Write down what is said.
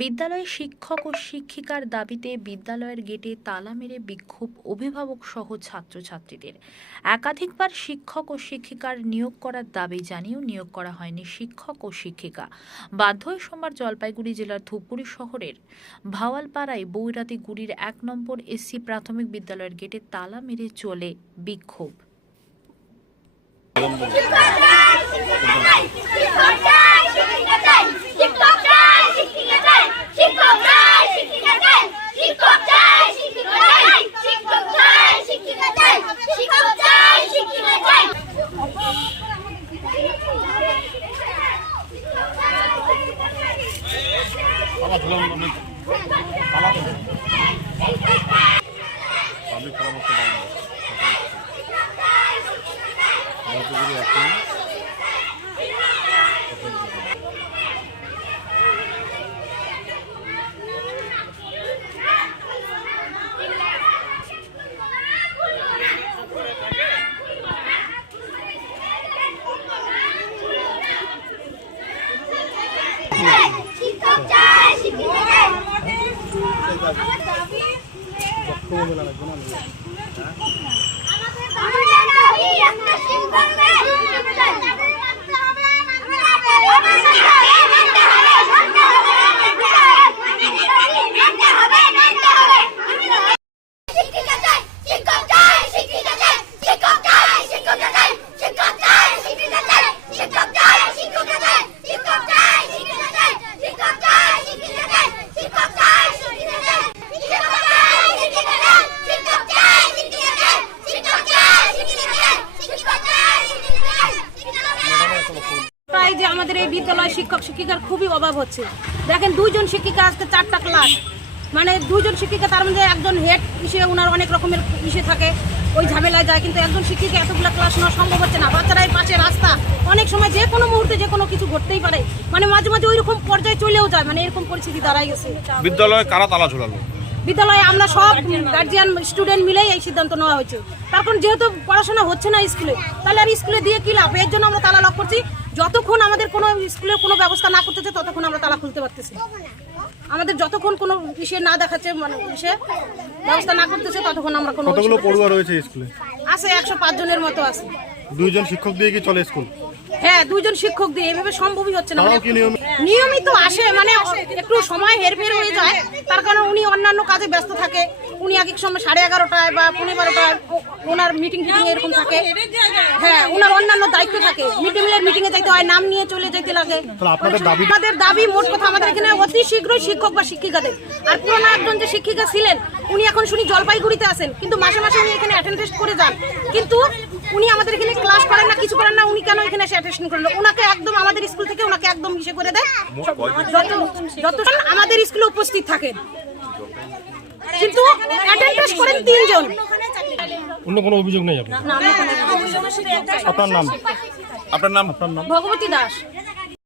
বিদ্যালয়ে শিক্ষক ও শিক্ষিকার দাবিতে বিদ্যালয়ের গেটে তালা মেরে বিক্ষোভ অভিভাবক সহ ছাত্রছাত্রীদের। একাধিকবার শিক্ষক ও শিক্ষিকার নিয়োগ করার দাবি জানিয়েও নিয়োগ করা হয়নি শিক্ষক ও শিক্ষিকা। বাধ্য হয়ে সোমবার জলপাইগুড়ি জেলার ধূপগুড়ি শহরের ভাওয়ালপাড়ায় বৈরাতি গুড়ির ১ নম্বর এসসি প্রাথমিক বিদ্যালয়ের গেটে তালা মেরে চলে বিক্ষোভ। আমাদের এই বিদ্যালয় শিক্ষক শিক্ষিকার খুবই অভাব হচ্ছে। দেখেন, 2 জন শিক্ষিকা আজকে 4টা ক্লাস, মানে 2 জন শিক্ষিকা, তার মধ্যে একজন হেড হিসেবে ওনার অনেক রকমের ইসে থাকে, ওই ঝামেলায় যায়, কিন্তু একজন শিক্ষিকা এতগুলো ক্লাস নেওয়া সম্ভব হচ্ছে না। বাচ্চারা এই পাশে রাস্তা, অনেক সময় যে কোনো মুহূর্তে যে কোনো কিছু ঘটতেই পারে, মানে মাঝে মাঝে ওই রকম পর্যায়ে চলেও যায়, মানে এরকম পরিস্থিতি দাঁড়ায় গেছে। বিদ্যালয়ে কারা তালা ঝোলালো? বিদ্যালয়ে আমরা সব গার্জিয়ান স্টুডেন্ট মিলেই এই সিদ্ধান্ত নেওয়া হয়েছে। তারপর যেহেতু পড়াশোনা হচ্ছে না স্কুলে, তাহলে আর স্কুলে দিয়ে কি লাভ? এর জন্য আমরা তালা লক করছি। যতক্ষণ আমাদের কোনো স্কুলের কোনো ব্যবস্থা না করতেছে ততক্ষণ আমরা তালা খুলতে পারতেছি। আমাদের যতক্ষণ কোনো বিষয় না দেখাচ্ছে, মানে বিষয়ে ব্যবস্থা না করতেছে, ততক্ষণ আমরা কোনো। কতগুলো পড়ুয়া রয়েছে স্কুলে? আছে 105 জনের মতো আছে। 2 জন শিক্ষক দিয়ে কি চলে স্কুল? হ্যাঁ, 2 জন শিক্ষক দিয়ে এভাবে সম্ভবই হচ্ছে না। নিয়মিত আসে, মানে একটু সময় হেরফের হয়ে যায়, তার কারণে উনি অন্যান্য কাজে ব্যস্ত থাকে। উনি এক এক সময় 11:30টায় বা 12:30টায় ওনার মিটিং এরকম থাকে। হ্যাঁ, ওনার অন্যান্য দায়িত্ব থাকে, মিটিংয়ে যাইতে হয়, নাম নিয়ে চলে যেতে লাগে। আমাদের দাবি, মোট কথা, আমাদের এখানে অতি শীঘ্রই শিক্ষক বা শিক্ষিকাদের। আর পুরোনো একজন যে শিক্ষিকা ছিলেন, উনি এখন শুনি জলপাইগুড়িতে আছেন, কিন্তু মাসে মাসে উনি এখানে অ্যাটেন্ডেন্স করে যান, কিন্তু উনি আমাদের এখানে ক্লাস করেন না, কিছু করেন না। উনি কেন এখানে এসে অ্যাটেন্ডেন্স করেন? ওনাকে একদম আমাদের স্কুল থেকে ওনাকে একদম ইসে করে দেয়, যতক্ষণ আমাদের স্কুলে উপস্থিত থাকেন, কিন্তু অ্যাটেন্ডেন্স করেন 3 জন। অন্য কোনো অভিযোগ নেই আপনার? না, আপনার নাম? ভগবতী দাস।